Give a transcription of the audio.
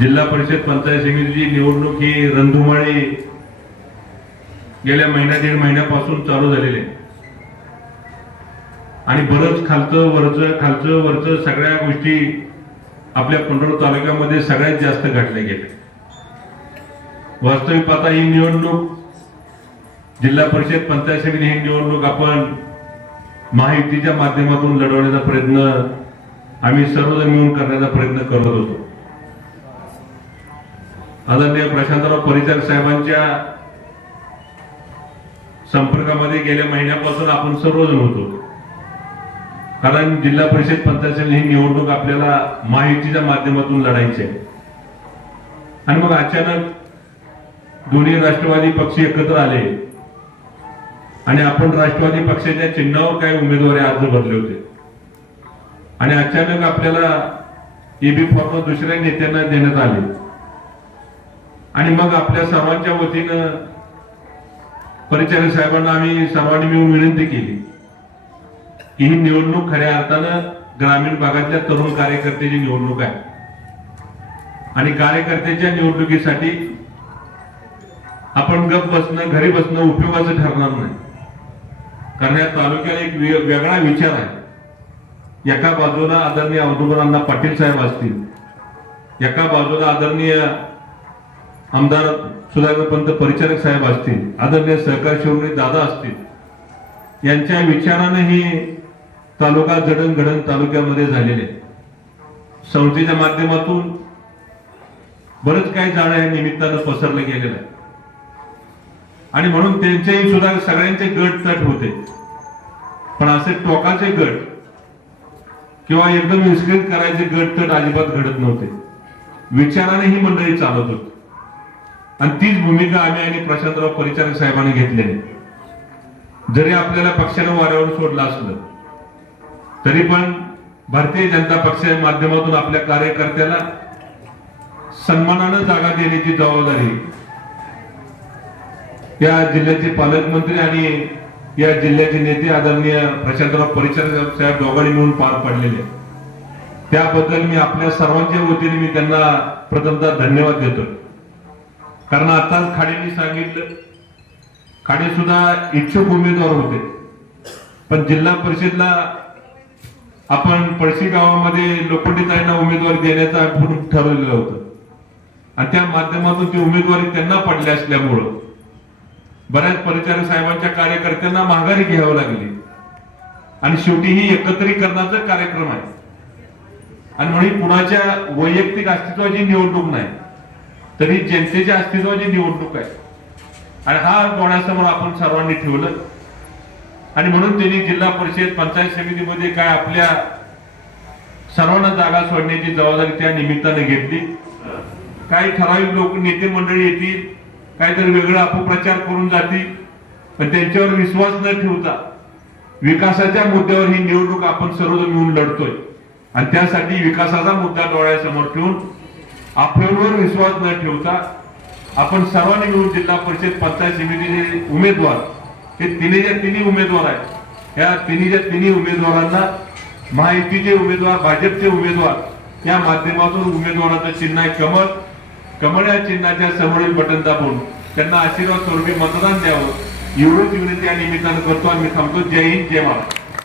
जिल्हा परिषद पंचायत समितीची निवडणूक ही रणधुमाळी गेल्या दीड महिन्यापासून चालू झालेली आहे आणि बरंच खालचं वरचं सगळ्या गोष्टी आपल्या पंढरपूर तालुक्यामध्ये सगळ्यात जास्त घडल्या गेल्या। वास्तविक पाहता ही निवडणूक जिल्हा परिषद पंचायत समिती ही निवडणूक आपण महायुतीच्या माध्यमातून लढवण्याचा प्रयत्न आम्ही सर्वजण मिळून करण्याचा प्रयत्न करत होतो। आदरणीय प्रशांतराव परिचारक साहेबांच्या संपर्कामध्ये गेल्या महिन्यापासून आपण सर्वजण होतो, कारण जिल्हा परिषद पंचायत समिती ही निवडणूक आपल्याला महायुतीच्या माध्यमातून लढायची आहे। आणि मग अचानक दोन्ही राष्ट्रवादी पक्ष एकत्र आले आणि आपण राष्ट्रवादी पक्षाच्या चिन्हावर काही उमेदवारी अर्ज भरले होते आणि अचानक आपल्याला ईबी फॉर्म दुसऱ्या नेत्यांना देण्यात आले आणि मग आपल्या सर्वांच्या वतीनं परिचारक साहेबांना आम्ही सर्वांनी मिळून विनंती केली की ही निवडणूक खऱ्या अर्थानं ग्रामीण भागातल्या तरुण कार्यकर्त्याची निवडणूक आहे आणि कार्यकर्त्याच्या निवडणुकीसाठी आपण गप बसणं घरी बसणं उपयोगाचं ठरणार नाही, कारण या तालुक्याला एक वेगळा विचार आहे। एका बाजूला आदरणीय औदुंबराव पाटील साहेब असतील, एका बाजूला आदरणीय आमदार सुधाकरपंत परिचारक साहेब असतील, आदरणीय सहकार शिरोमणी दादा असतील। यांच्या विचाराने ही तालुका जडणघडण तालुक्यामध्ये झालेले संस्थेच्या माध्यमातून बरंच काही जाणं या निमित्तानं पसरलं गेलेलं आहे आणि म्हणून त्यांचेही सुद्धा सगळ्यांचे गट तट होते, पण असे टोकाचे गट किंवा एकदम विस्कृत करायचे गट तट अजिबात घडत नव्हते। विचाराने ही मंडळी चालत होती आणि तीच भूमिका आम्ही आणि प्रशांतराव परिचारक साहेबांनी घेतलेली। जरी आपल्याला पक्षाने वाऱ्यावर सोडलं असलं तरी पण भारतीय जनता पक्षाच्या माध्यमातून आपल्या कार्यकर्त्याला सन्मानाने जागा देण्याची जबाबदारी या जिल्ह्याचे पालकमंत्री आणि या जिल्ह्याचे नेते आदरणीय प्रशांतराव परिचारक साहेब दोघांनी मिळून पार पाडलेले। त्याबद्दल मी आपल्या सर्वांच्या वतीने मी त्यांना प्रथमतः धन्यवाद देतो, कारण आताच खाडेंनी सांगितलं, खाडे सुद्धा इच्छुक उमेदवार होते, पण जिल्हा परिषदला आपण पळशी गावामध्ये लोखंडीताईंना उमेदवारी देण्याचं आपण ठरवलेलं होतं आणि त्या माध्यमातून ती उमेदवारी त्यांना पडली असल्यामुळं बऱ्याच परिचारक साहेबांच्या कार्यकर्त्यांना माघारी घ्यावं लागली आणि शेवटी ही एकत्रीकरणाचा कार्यक्रम आहे आणि म्हणून कुणाच्या वैयक्तिक अस्तित्वाची निवडणूक नाही, तरी जनतेच्या अस्तित्वाची निवडणूक आहे आणि हा डोळ्यासमोर आपण सर्वांनी ठेवलं आणि म्हणून त्यांनी जिल्हा परिषद पंचायत समितीमध्ये काय आपल्या सर्वांना जागा सोडण्याची जबाबदारी त्या निमित्ताने घेतली। काही ठराविक लोक नेते मंडळी येतील, काहीतरी वेगळा अपप्रचार करून जातील, पण त्यांच्यावर विश्वास न ठेवता विकासाच्या मुद्द्यावर ही निवडणूक आपण सर्वजण मिळून लढतोय आणि त्यासाठी विकासाचा मुद्दा डोळ्यासमोर ठेवून आपल्यावर विश्वास न ठेवता आपण सर्वांनी मिळून जिल्हा परिषद पंचायत समितीचे उमेदवार हे तिन्ही उमेदवार आहेत, या तिन्ही उमेदवारांना महायुतीचे उमेदवार भाजपचे उमेदवार या माध्यमातून उमेदवाराचं चिन्ह आहे कमळ। कमळ या चिन्हाच्या समोरील बटन दाबून त्यांना आशीर्वाद स्वरूपी मतदान द्यावं एवढीच विनंती या निमित्तानं करतो आणि मी थांबतो। जय हिंद, जय महाराष्ट्र।